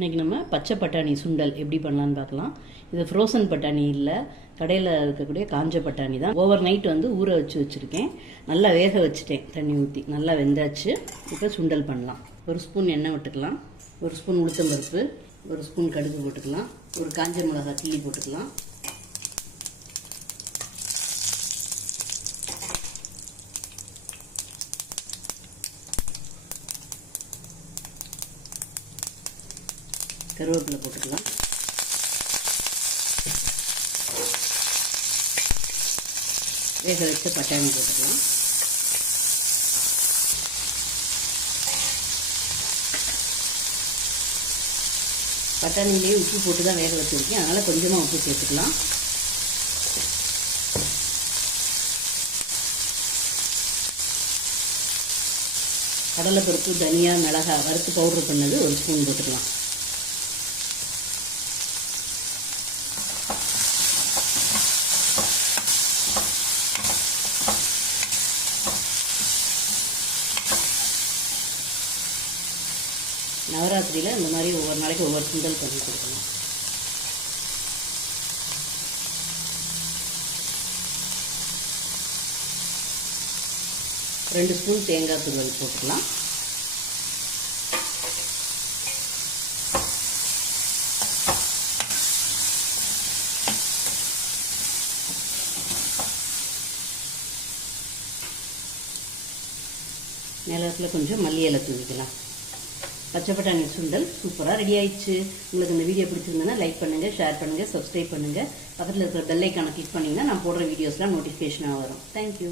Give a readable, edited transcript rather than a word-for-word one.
இன்றைக்கி நம்ம பச்சை பட்டாணி சுண்டல் எப்படி பண்ணலான்னு பார்க்கலாம். இது ஃப்ரோசன் பட்டாணி இல்லை, கடையில் இருக்கக்கூடிய காஞ்ச பட்டாணி தான். ஓவர் நைட் ஊற வச்சுருக்கேன். நல்லா வேக வச்சுட்டேன், தண்ணி ஊற்றி நல்லா வெந்தாச்சு. இப்போ சுண்டல் பண்ணலாம். ஒரு ஸ்பூன் எண்ணெய் விட்டுக்கலாம், ஒரு ஸ்பூன் உளுத்தம்பருப்பு, ஒரு ஸ்பூன் கடுகு போட்டுக்கலாம், ஒரு காஞ்ச மிளகாய் கிள்ளி போட்டுக்கலாம், கருவேப்பிலை போட்டுக்கலாம், வேக வச்ச பட்டாணி போட்டுக்கலாம், பட்டாணிலேயே உப்பு போட்டு தான் வேக வச்சுருக்கேன், அதனால் கொஞ்சமாக உப்பு சேர்த்துக்கலாம். கடலைப்பருப்பு, தனியா, மிளகாய் வறுத்து பவுட்ரு பண்ணது ஒரு ஸ்பூன் போட்டுக்கலாம். நவராத்திரியில் இந்த மாதிரி ஒவ்வொரு நாளைக்கு ஒவ்வொரு சுண்டல் பண்ணி கொடுக்கணும். ரெண்டு ஸ்பூன் தேங்காய் துருவல் போட்டுக்கலாம். மேலத்தில் கொஞ்சம் மல்லி இலை தூவிக்கலாம். பச்சை பட்டாணி சுண்டல் சூப்பராக ரெடி ஆயிடுச்சு. உங்களுக்கு இந்த வீடியோ பிடிச்சிருந்ததுன்னா லைக் பண்ணுங்கள், ஷேர் பண்ணுங்கள், சப்ஸ்கிரைப் பண்ணுங்கள். பக்கத்தில் இருக்கிற பெல் ஐக்கானை கிளிக் பண்ணிங்கன்னா நான் போடுற வீடியோஸ்லாம் நோட்டிஃபிகேஷனாக வரும். தேங்க்யூ.